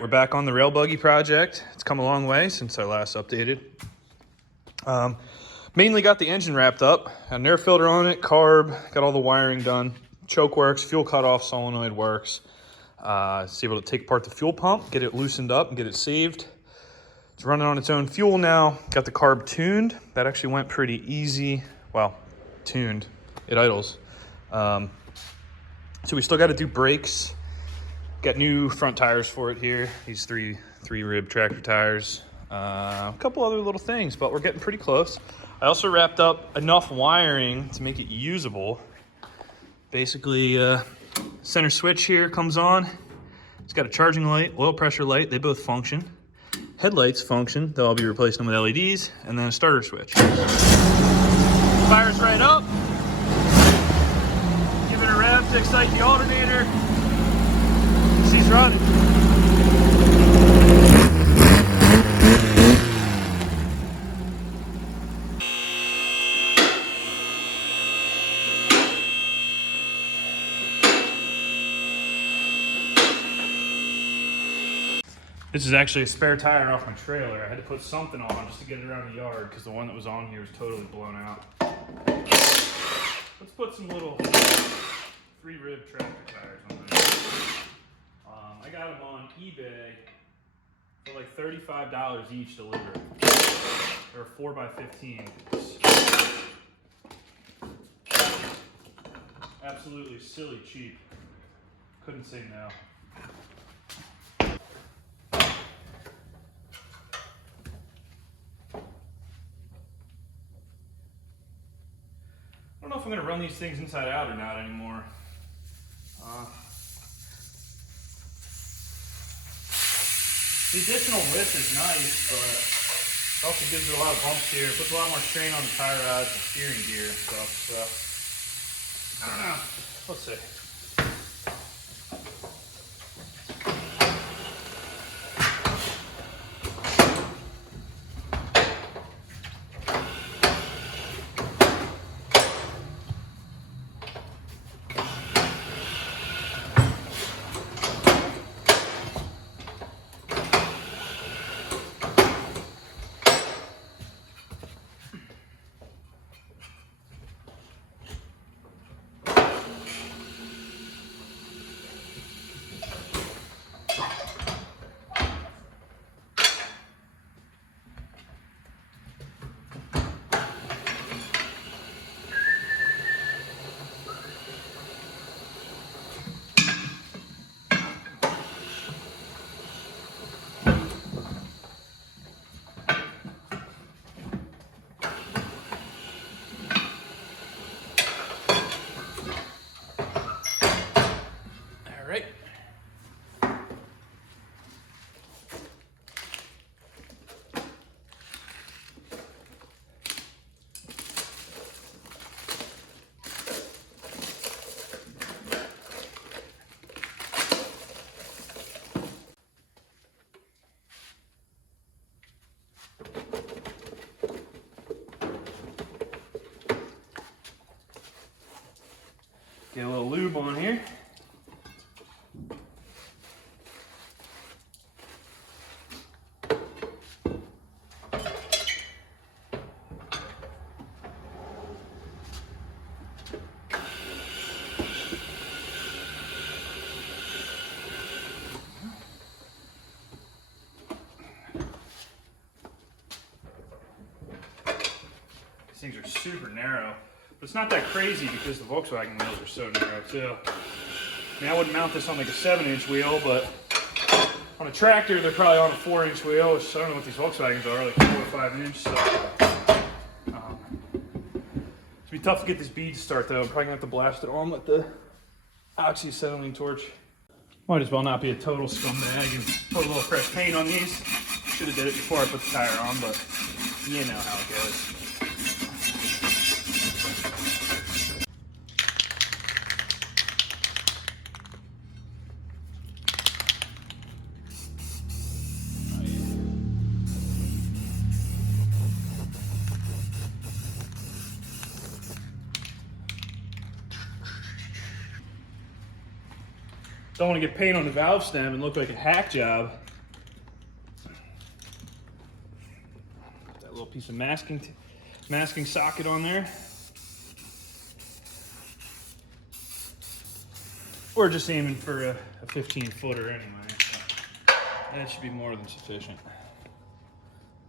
right, we're back on the Rail Buggy project. It's come a long way since I last updated. Mainly got the engine wrapped up, an air filter on it, carb, got all the wiring done. Choke works, fuel cutoff solenoid works. It's able to take apart the fuel pump, get it loosened up and get it saved. It's running on its own fuel now. Got the carb tuned. That actually went pretty easy. Well, tuned. It idles. So we still got to do brakes. Got new front tires for it here. These three rib tractor tires. A couple other little things, but we're getting pretty close. I also wrapped up enough wiring to make it usable. Basically, center switch here comes on. It's got a charging light, oil pressure light. They both function. Headlights function, though I'll be replacing them with LEDs, and then a starter switch. Fires right up. Give it a rev to excite the alternator. She's running. This is actually a spare tire off my trailer. I had to put something on just to get it around the yard because the one that was on here was totally blown out. Let's put some little 3-rib tractor tires on there. I got them on eBay for like $35 each delivered. They're 4x15. Absolutely silly cheap. Couldn't say no. I don't know if I'm going to run these things inside out or not anymore. The additional width is nice, but it also gives it a lot of bumps here. It puts a lot more strain on the tie rods and steering gear and stuff, so I don't know. Let's see. Right. Get a little lube on here. These things are super narrow, but it's not that crazy because the Volkswagen wheels are so narrow too. I mean, I wouldn't mount this on like a 7-inch wheel, but on a tractor they're probably on a 4-inch wheel, which I don't know what these Volkswagens are, like 4 or 5 inch. So it's be tough to get this bead to start though. I'm probably gonna have to blast it on with the oxyacetylene torch. Might as well not be a total scumbag and put a little fresh paint on these. Should have did it before I put the tire on, but you know how it goes. Don't want to get paint on the valve stem and look like a hack job. some masking socket on there. We're just aiming for a 15-footer anyway. So that should be more than sufficient.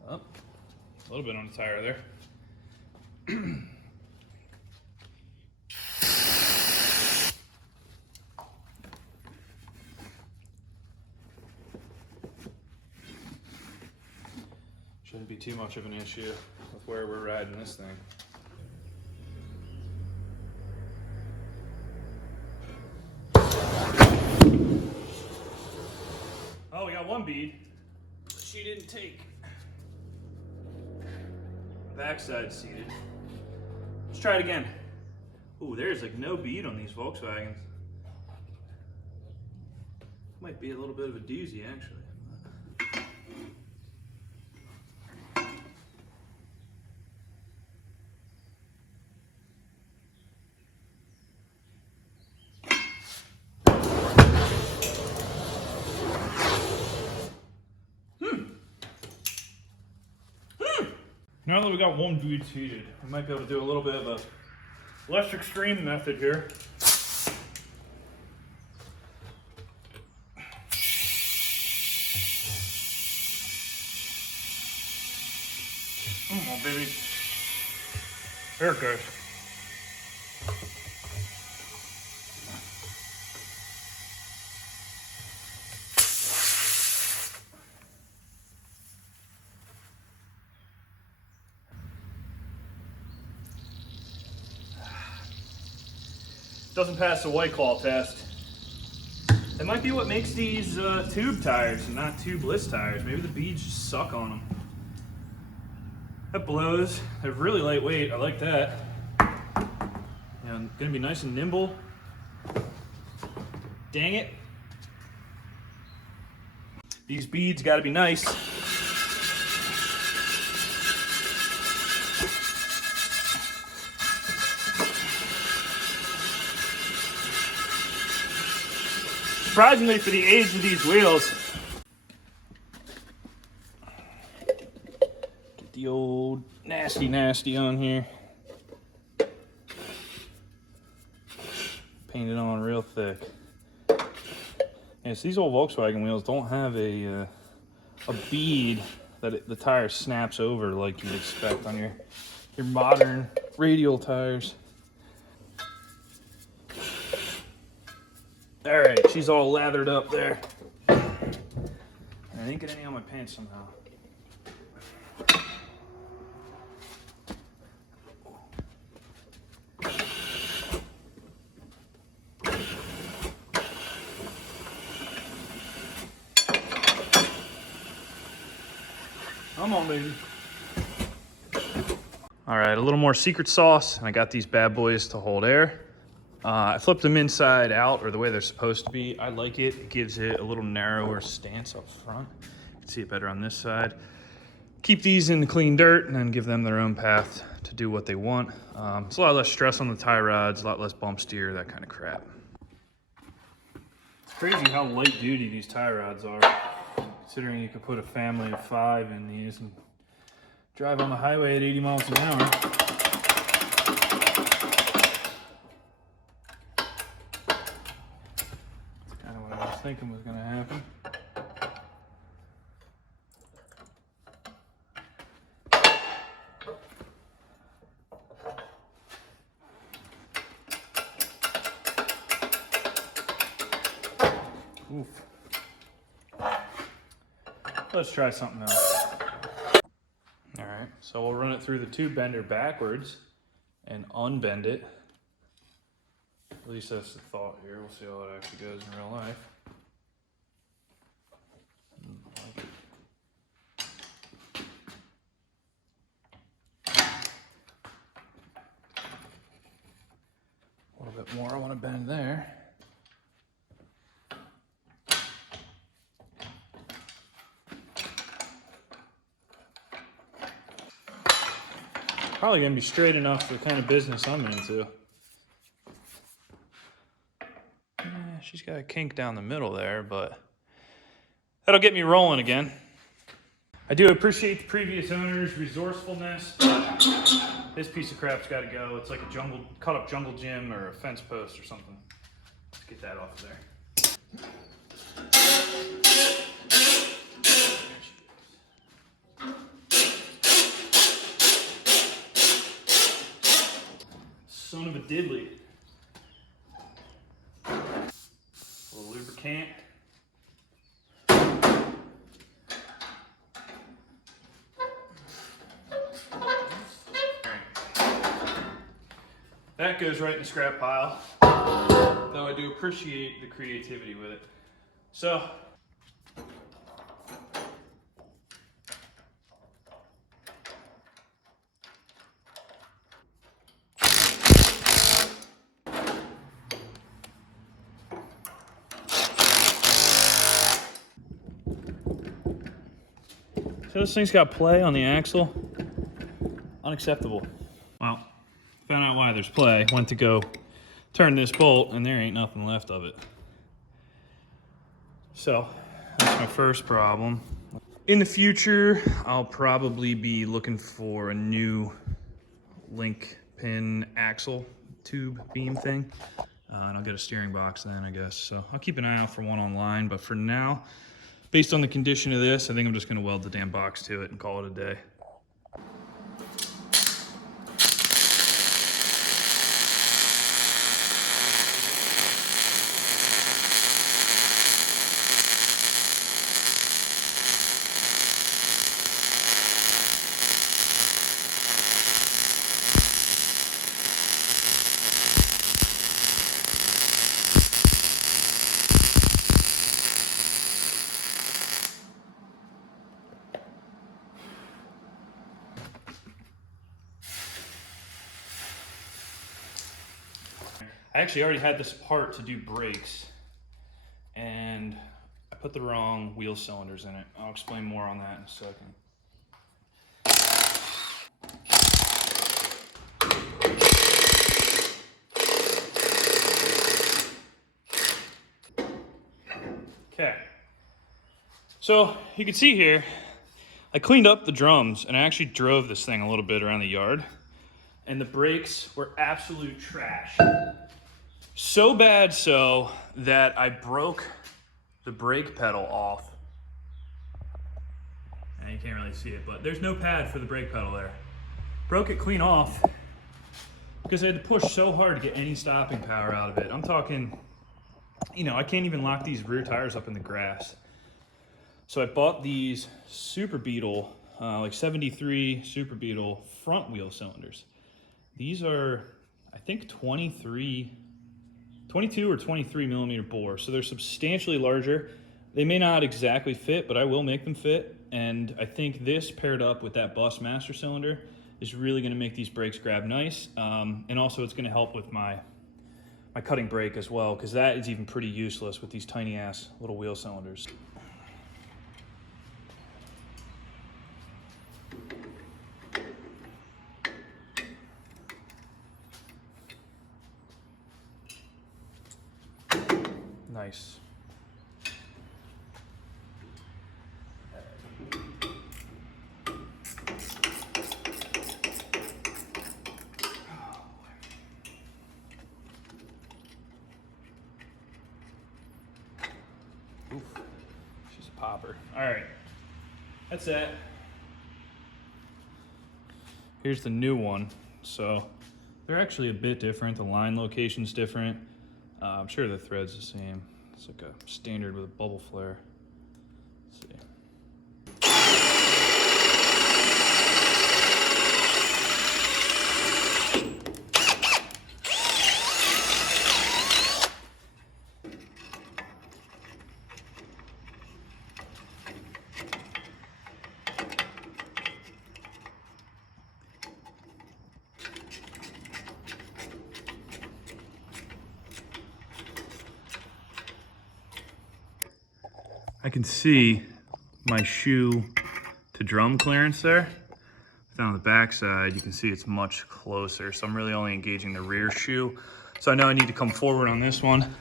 Oh, a little bit on the tire there. Shouldn't be too much of an issue with where we're riding this thing. Oh, we got one bead. She didn't take. Backside seated. Let's try it again. Ooh, there's like no bead on these Volkswagens. Might be a little bit of a doozy, actually. Now that we got one bead seated, we might be able to do a little bit of a less extreme method here. Oh, baby. There it goes. Doesn't pass the white claw test. That might be what makes these tube tires and not tubeless tires. Maybe the beads just suck on them. That blows. They're really lightweight. I like that. And gonna be nice and nimble. Dang it. These beads gotta be nice. Surprisingly, for the age of these wheels, get the old nasty on here. Paint it on real thick. Yeah, so these old Volkswagen wheels don't have a bead that the tire snaps over like you'd expect on your modern radial tires. All right, she's all lathered up there. I didn't get any on my pants somehow. Come on, baby. All right, a little more secret sauce, and I got these bad boys to hold air. I flipped them inside out, or the way they're supposed to be. I like it. It gives it a little narrower stance up front. You can see it better on this side. Keep these in the clean dirt and then give them their own path to do what they want. It's a lot less stress on the tie rods, a lot less bump steer, that kind of crap. It's crazy how light duty these tie rods are, considering you could put a family of 5 in these and drive on the highway at 80 miles an hour. Thinking was going to happen. Oof. Let's try something else. All right, so we'll run it through the tube bender backwards and unbend it. At least that's the thought here. We'll see how it actually goes in real life. A little bit more I want to bend there. Probably gonna be straight enough for the kind of business I'm into. She's got a kink down the middle there, but that'll get me rolling again. I do appreciate the previous owner's resourcefulness, but this piece of crap's got to go. It's like a cut up jungle gym or a fence post or something. Let's get that off of there. Son of a diddly. A little lubricant. That goes right in the scrap pile, though I do appreciate the creativity with it. So, this thing's got play on the axle. Unacceptable. Well, found out why there's play. Went to go turn this bolt and there ain't nothing left of it. So that's my first problem. In the future, I'll probably be looking for a new link pin axle tube beam thing. And I'll get a steering box then, I guess. So I'll keep an eye out for one online, but for now, based on the condition of this, I think I'm just gonna weld the damn box to it and call it a day. I actually already had this part to do brakes, and I put the wrong wheel cylinders in it. I'll explain more on that in a second. Okay, so you can see here, I cleaned up the drums and I actually drove this thing a little bit around the yard, and the brakes were absolute trash. So bad so that I broke the brake pedal off. And you can't really see it, but there's no pad for the brake pedal there. Broke it clean off because I had to push so hard to get any stopping power out of it. I'm talking, you know, I can't even lock these rear tires up in the grass. So I bought these Super Beetle, like 73 Super Beetle front wheel cylinders. These are, I think, 22 or 23 millimeter bore, so they're substantially larger. They may not exactly fit, but I will make them fit. And I think this paired up with that Bus Master cylinder is really gonna make these brakes grab nice. And also it's gonna help with my cutting brake as well, because that is even pretty useless with these tiny ass little wheel cylinders. Nice. Oof. She's a popper. All right, that's it. Here's the new one. So they're actually a bit different. The line location's different. I'm sure the thread's the same. It's like a standard with a bubble flare. Let's see. I can see my shoe to drum clearance there. Down on the back side, you can see it's much closer. So I'm really only engaging the rear shoe. So I know I need to come forward on this one.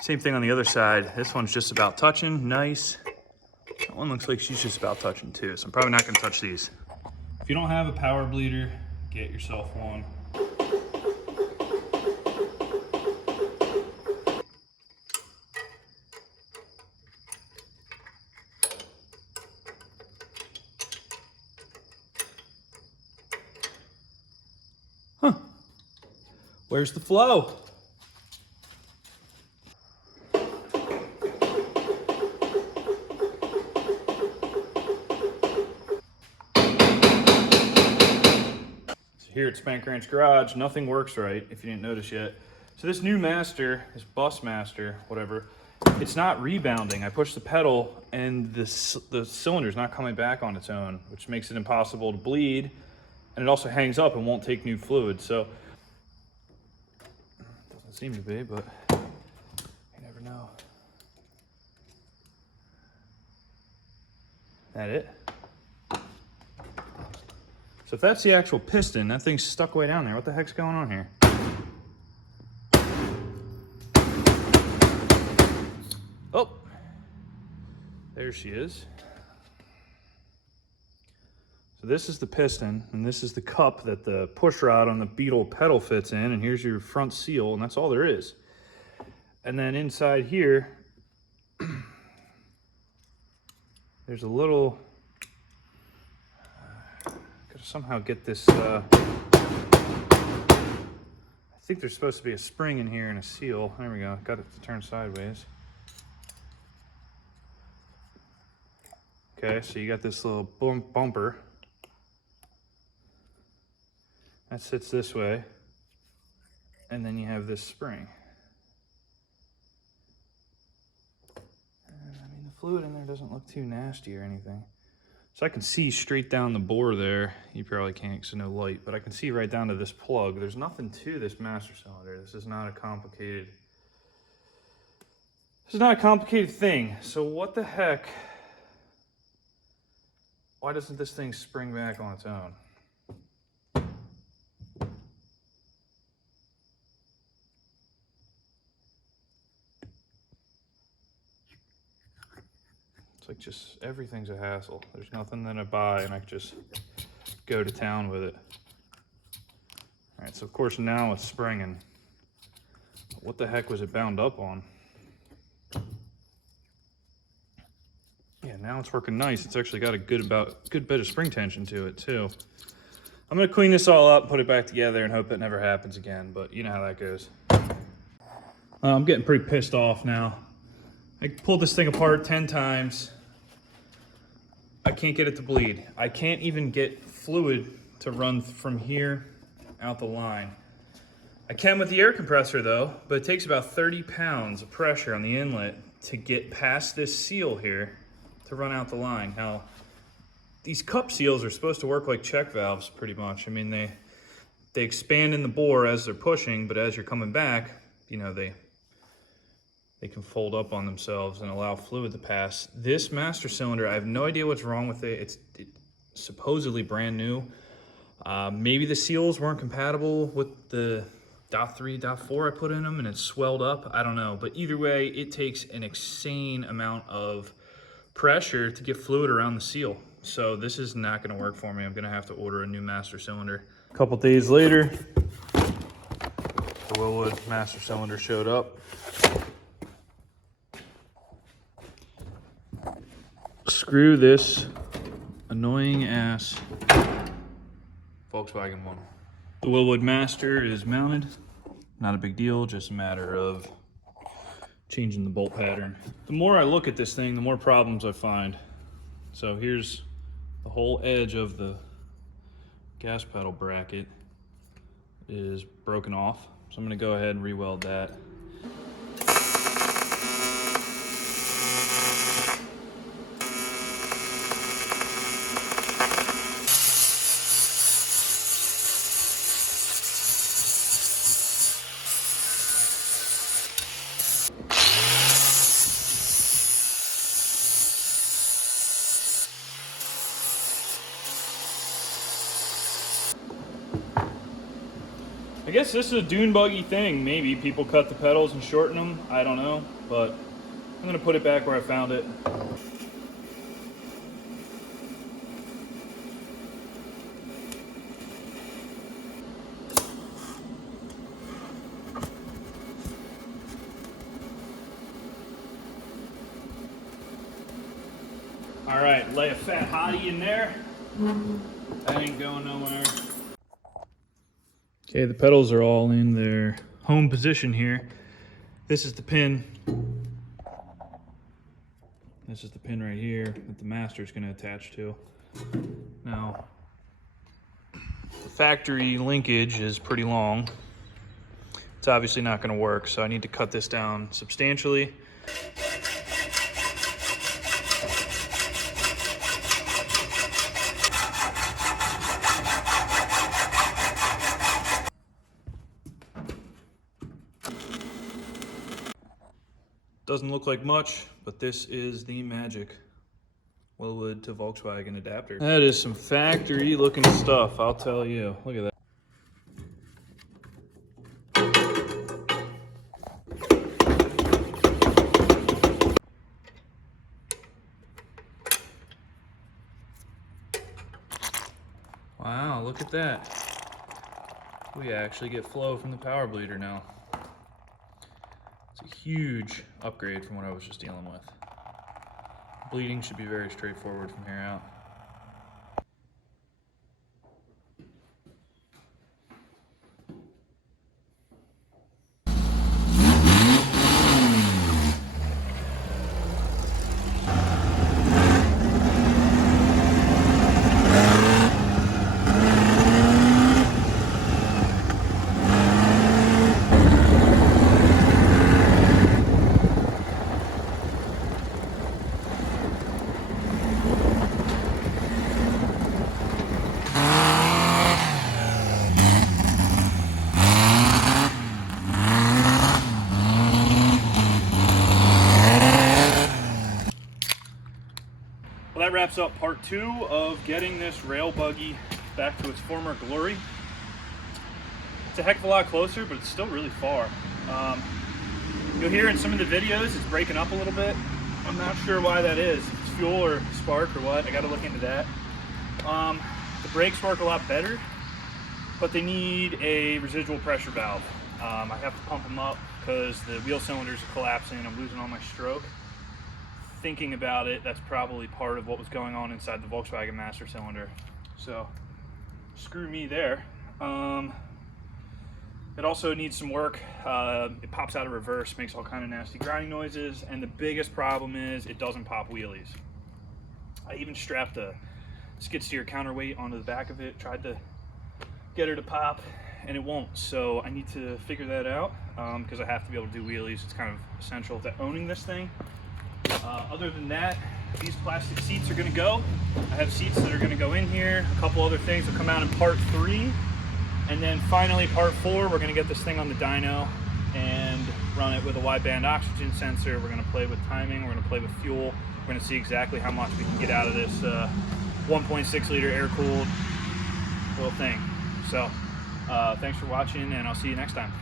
Same thing on the other side. This one's just about touching, nice. That one looks like she's just about touching too, so I'm probably not gonna touch these. If you don't have a power bleeder, get yourself one. Huh. Where's the flow? Here at Spank Ranch Garage, nothing works right, if you didn't notice yet. So this new master, this bus master, whatever, it's not rebounding. I push the pedal and the cylinder's not coming back on its own, which makes it impossible to bleed. And it also hangs up and won't take new fluid. So, doesn't seem to be, but you never know. That it? So if that's the actual piston, that thing's stuck way down there. What the heck's going on here? Oh, there she is. So this is the piston, and this is the cup that the push rod on the Beetle pedal fits in, and here's your front seal, and that's all there is. And then inside here, there's a little, gotta somehow get this, I think there's supposed to be a spring in here and a seal. There we go, got it to turn sideways. Okay, so you got this little bumper. That sits this way, and then you have this spring. And, I mean, the fluid in there doesn't look too nasty or anything. So I can see straight down the bore there. You probably can't because there's no light, but I can see right down to this plug. There's nothing to this master cylinder. This is not a complicated thing. So what the heck? Why doesn't this thing spring back on its own? Like just everything's a hassle. There's nothing that I buy and I can just go to town with it. All right, so of course now it's springing. What the heck was it bound up on? Yeah, now it's working nice. It's actually got a good bit of spring tension to it too. I'm gonna clean this all up, put it back together, and hope it never happens again. But you know how that goes. I'm getting pretty pissed off now. I pulled this thing apart 10 times. I can't get it to bleed. I can't even get fluid to run from here out the line. I can with the air compressor though, but it takes about 30 pounds of pressure on the inlet to get past this seal here to run out the line. Now, these cup seals are supposed to work like check valves pretty much. I mean, they expand in the bore as they're pushing, but as you're coming back, you know, they can fold up on themselves and allow fluid to pass. This master cylinder, I have no idea what's wrong with it. It's supposedly brand new. Maybe the seals weren't compatible with the .3, .4 I put in them and it swelled up. I don't know, but either way, it takes an insane amount of pressure to get fluid around the seal. So this is not gonna work for me. I'm gonna have to order a new master cylinder. A couple days later, the Willwood master cylinder showed up. Screw this annoying ass Volkswagen one. The Willwood Master is mounted. Not a big deal, just a matter of changing the bolt pattern. The more I look at this thing, the more problems I find. So here's the whole edge of the gas pedal bracket is broken off. So I'm gonna go ahead and re-weld that. I guess this is a dune buggy thing. Maybe people cut the pedals and shorten them. I don't know, but I'm gonna put it back where I found it. right, lay a fat hottie in there. That ain't going nowhere. Okay, the pedals are all in their home position here. This is the pin. This is the pin right here that the master is going to attach to. Now, the factory linkage is pretty long. It's obviously not going to work, so I need to cut this down substantially. Doesn't look like much, but this is the magic Willwood to Volkswagen adapter. That is some factory looking stuff, I'll tell you. Look at that. Wow, look at that. We actually get flow from the power bleeder now. It's a huge upgrade from what I was just dealing with. Bleeding should be very straightforward from here out. Well, that wraps up part 2 of getting this rail buggy back to its former glory. It's a heck of a lot closer, but it's still really far. You'll hear in some of the videos it's breaking up a little bit. I'm not sure why that is. If it's fuel or spark or what, I gotta look into that. The brakes work a lot better, but they need a residual pressure valve. I have to pump them up because the wheel cylinders are collapsing. I'm losing all my stroke. Thinking about it, that's probably part of what was going on inside the Volkswagen master cylinder. So, screw me there. It also needs some work. It pops out of reverse, makes all kind of nasty grinding noises, and the biggest problem is it doesn't pop wheelies. I even strapped a skid steer counterweight onto the back of it, tried to get her to pop, and it won't. So I need to figure that out because I have to be able to do wheelies. It's kind of essential to owning this thing. Other than that, these plastic seats are going to go. I have seats that are going to go in here. A couple other things will come out in part 3. And then finally, part 4, we're going to get this thing on the dyno and run it with a wideband oxygen sensor. We're going to play with timing. We're going to play with fuel. We're going to see exactly how much we can get out of this 1.6 liter air-cooled little thing. So thanks for watching, and I'll see you next time.